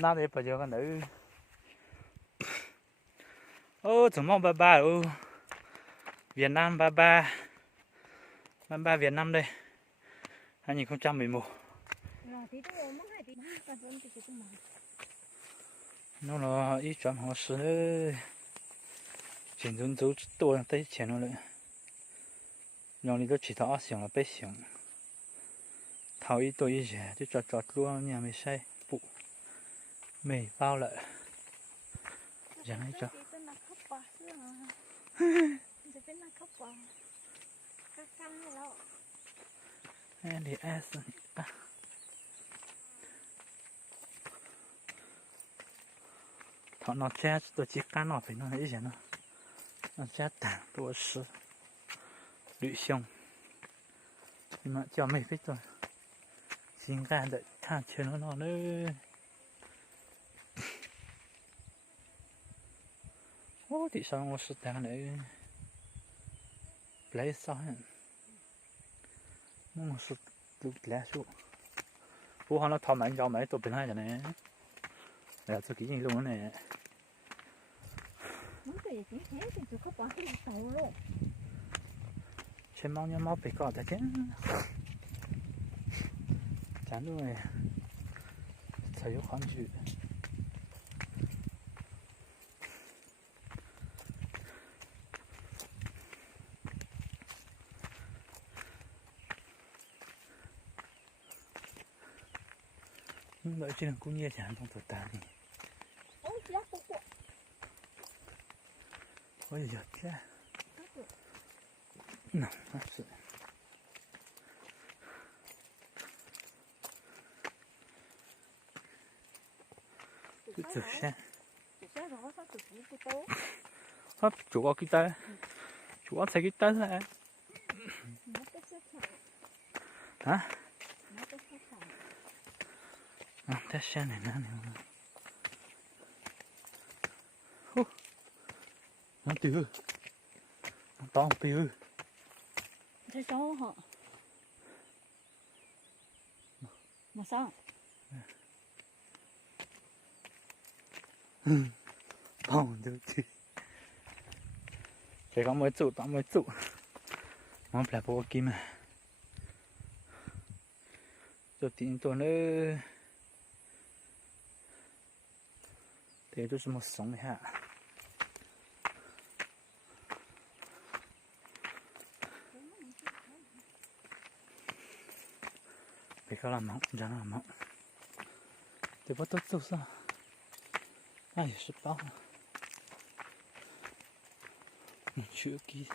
哪里不叫个nữ ô chúng mong ba ô Việt Nam ba Việt Nam đây 2011 nó là ít chọn họ sửa nữa chuyển xuống dấu tôi tới chuyển nó nữa nhóm này都chỉ tháo xong là bé xong tháo ít tôi ít rẻ chứ chọt luôn nhà mình xây phụ mày bao lại chẳng hay cho đi ăn thọ nó chết tôi chỉ cá nó phải nó ấy gì nó chết tảng tôi是旅行你们叫妹飞走新干的看全了呢哦地上我是单的来上我是都来说我好像他们家买都本来的呢哎呀这给你弄呢前猫鸟猫被搞的真咱都哎才有环境这工业钱都多大呢？哎呀，这，那是。这走线。啊，做我几单？做我才几单噻？啊？啊，在线里那里。哦，那丢，当标。在上哈。马上。放就去。这个没做，当没做，我不来播给嘛。就顶多呢。这都是么松的哈，别个那忙，人那忙，这不都走上，那也是棒啊，去给。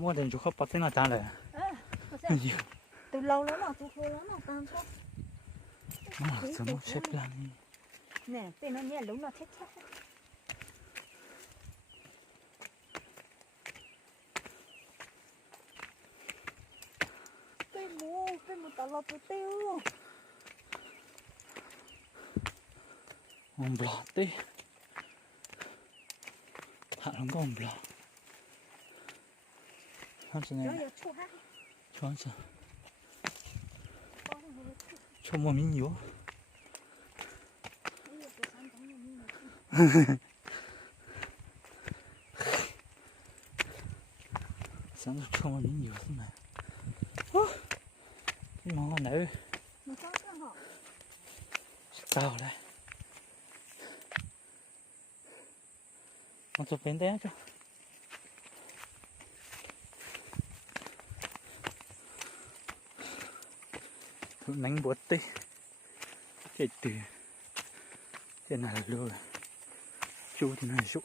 mua tiền chụp bắt tên là ta này. Từ lâu lắm mà chụp lắm mà tan thôi. Mà sao nó xếp lan đi. Nè, tên nó nhẹ lúng nó chết chết. Cây mù tao lọt tiêu. Ông blọ tê. Hạ nó có ông blọ. 한 손에 좋아하죠. 초모민요. sáng 초모민요 mà. Cái món nữ. Tao đây. Con chụp bên đấy cho. Nắng bớt tí cái từ thế này là lừa chú thế này chú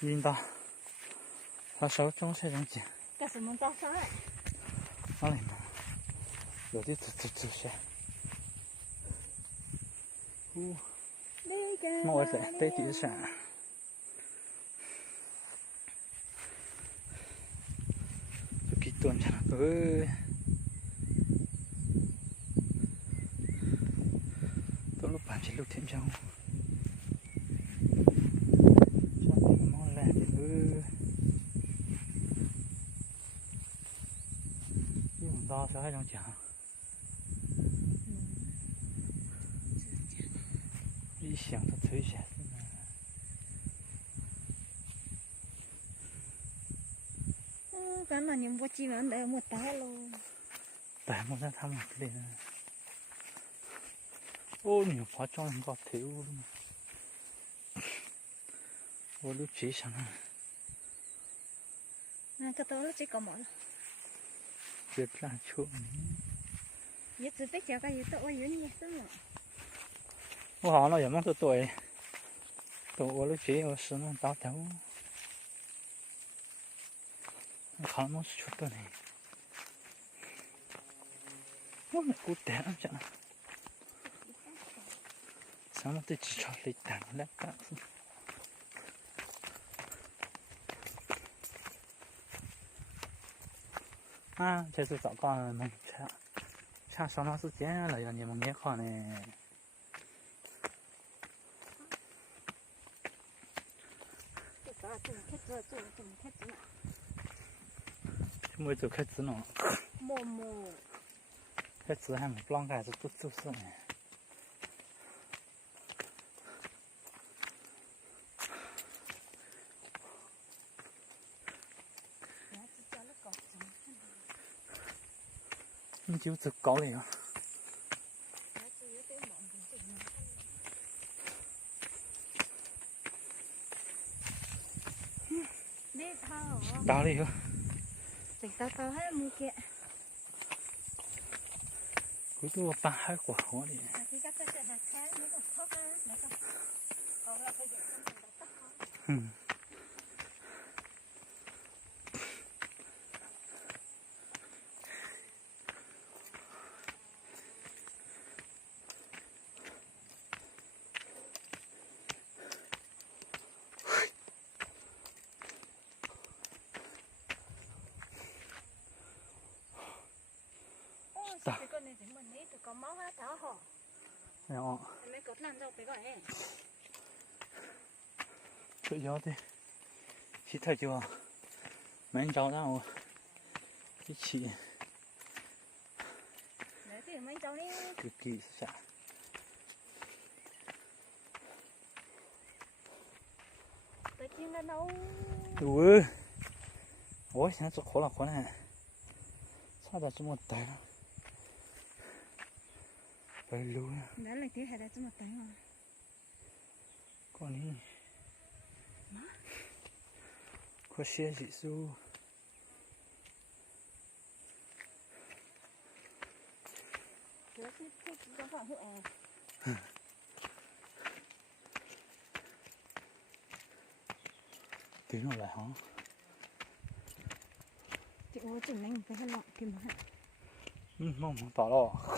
nhìn ta ta sáu trong xe đang chè cái gì muốn tao sáu này nó này mà rồi tiếp tục xe đi kìa Mỗi sẽ tê chỉ xả cái tuần chẳng ơi tôi lúc bạn chỉ lúc thêm trong cho mình món là ơi nhưng mà to sẽ trong chả đi想着推下cái mà những bữa chim ở đây một tá luôn tại một ra thăm một cái này ô nhiều quá cho em có thiếu luôn ô lúc chỉ sang cái đó nó chỉ có một chết là chuột nhất tự tích cho cái gì tôi yếu nhẹ thế mà ô họ nó giờ mong tuổi ô lúc chỉ ô sớm nó tao tao khó mong chút tuổi này ô mẹ cút té lắm chẳng sao nó tới chỉ cho lịch tảng lát tảng à thế tôi找con mình cha sao nó sẽ là giờ nhiều mình nghe con này mới từ khách tử nó khách tử hay một lon gà rất tốt rồi nhưng chỉ thực có liền đào đi hả tỉnh tao hết mua kia cuối tôi ba hai quả hoa đi cái con này thì mình nghĩ tụi con máu hết tháo hả? Nhỏ. Mấy cột làm đâu phải gọi em. Tự do đi. Chị thấy chưa? Mấy anh cháu nào? Cái chị. Đấy thì mấy cháu đi. Cực kỳ xả. Tới chim lên đâu? Ui. Ôi, sao khó là khó này. Sao đã cho một tay đó. Đây luôn. Đó là cái hay đã cho một tay mà. Con đi. Có xe dị su. Tiếng nó lại hả? Chị ơi, chừng này phải lọ kìm hả? Mong tỏ lọ.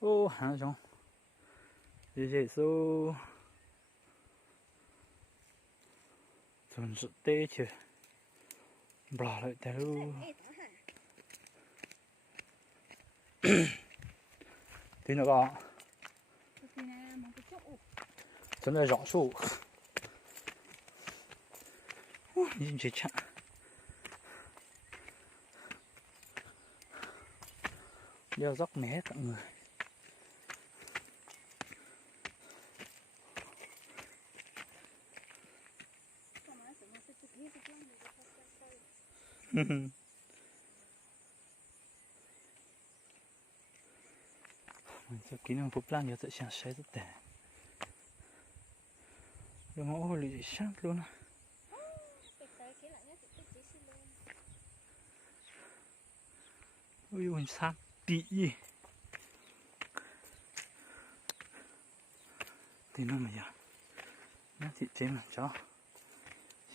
Ô, hả xong. Dị dị su. Chuẩn sự tê chứ. Bỏ lại theo. Thì nó có. Chuẩn là rõ số. Nhìn chết chạ. Đeo dốc mé cả người. Kỹ năng phục lan nhiều tự sáng sẽ rất tệ. Đừng có ô lì sát luôn á. Ôi ôi sát tí. Thì nó mà giờ. Nó thị chế mà cho.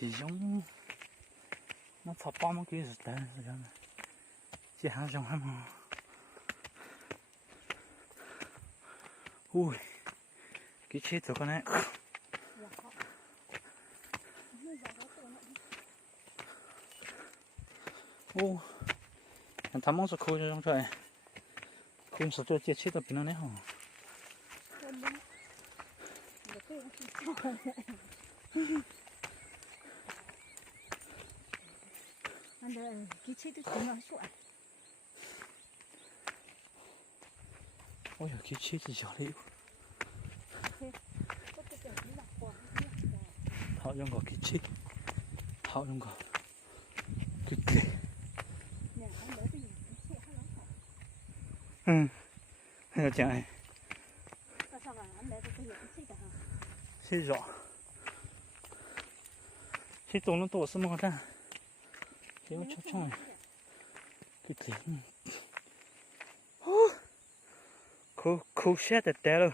chỉ giống nó thọ bao mấy cái gì đấy rồi mà chỉ hai trong hai mà ui cái chết rồi con này ô anh thắm mong sao khôi cho trong trời không sợ cho chết rồi nó nè hả anh đợi cái chết thì chúng nó sụa ôi cái chết thì chả liệu họ dùng có cái chết họ dùng có cái kệ hay là chạy xí rõ xí tổ nó tổ sao mà ta xí nó chóc chóc này cái kệ cool shit at that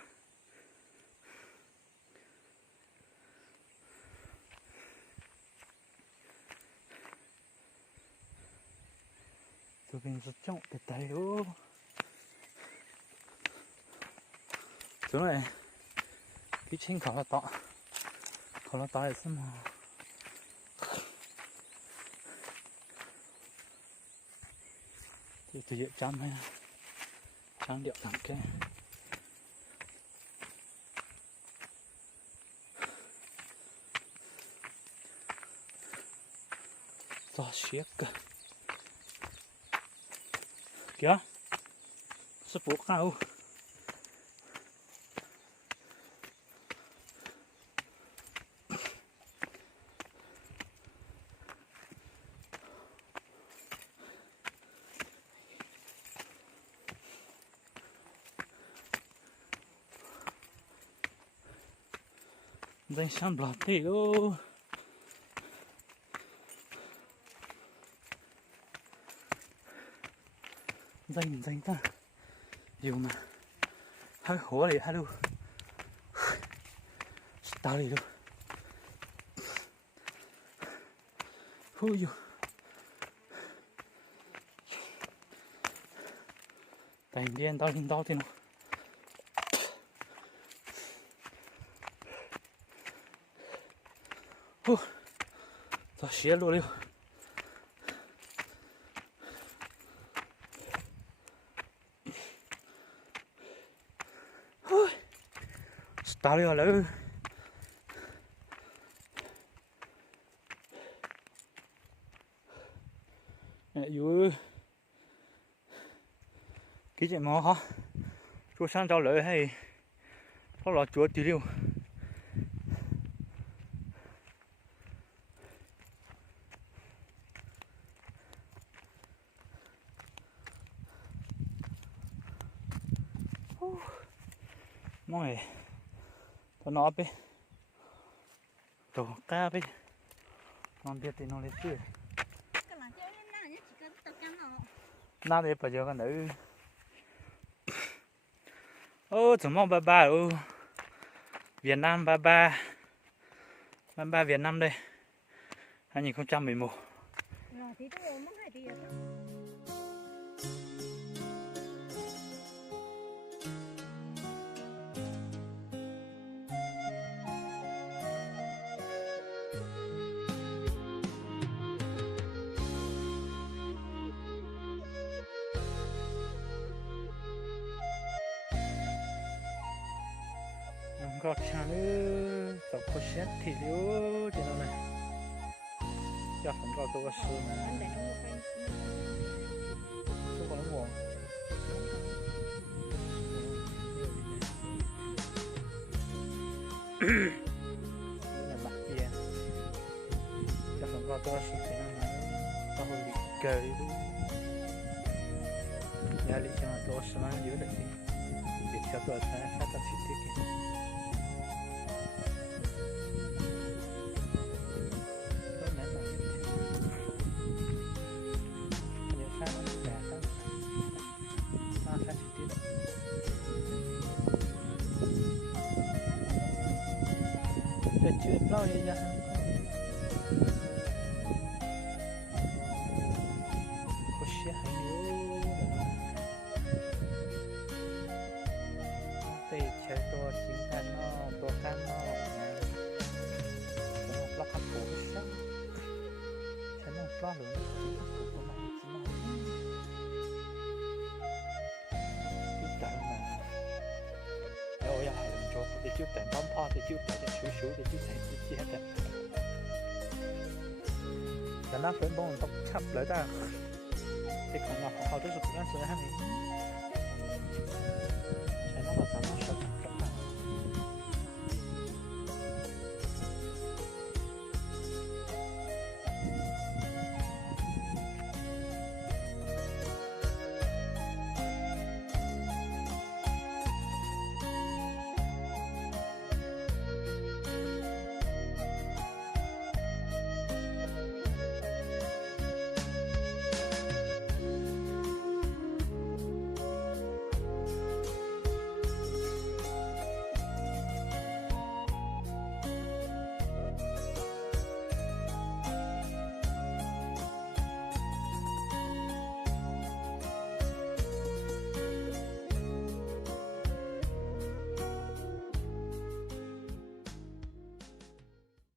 tôi bên rất trọng cái tay ô chỗ này cái trên khó là to là sao mà thì tôi dễ chăm hay trang điệu thẳng cái to xiết cơ kìa sắp buộc nào danh sang blọt thì ô danh ta nhiều mà hai hố này hai đâu tao đi đâu ôi dù tay đen tao thì nó tao xé luôn đi tao đi rồi vui cái chuyện mò hả chúa sang trao lợi hay nó là chúa tiêu liêu mọi tao nói bé đồ cá bé non biết thì nó lấy chưa na để bây giờ con nữ ô chúng mong ba ô Việt Nam ba Việt Nam đây 2011 gọt chả nữa tập có xét thì liu trên đó này cho phần gọt tôi có sườn này tôi còn nó là mặt kia cho phần gọt tôi có sườn thì nó tao hơi bị cờ đi nhà đi xem là tôi sớm ăn dưới được gì để cho tôi sẽ phát tập chi tiết kia chưa bao giờ lo lượng cũng rất cực của mày chỉ mong chú tại mà rồi hay làm cho để chú tại bấm pha để chú tại để chú để chú tại chú chết đấy là nó vẫn bông tóc chắp lại ta thì không là họ rất là cũng là sự hay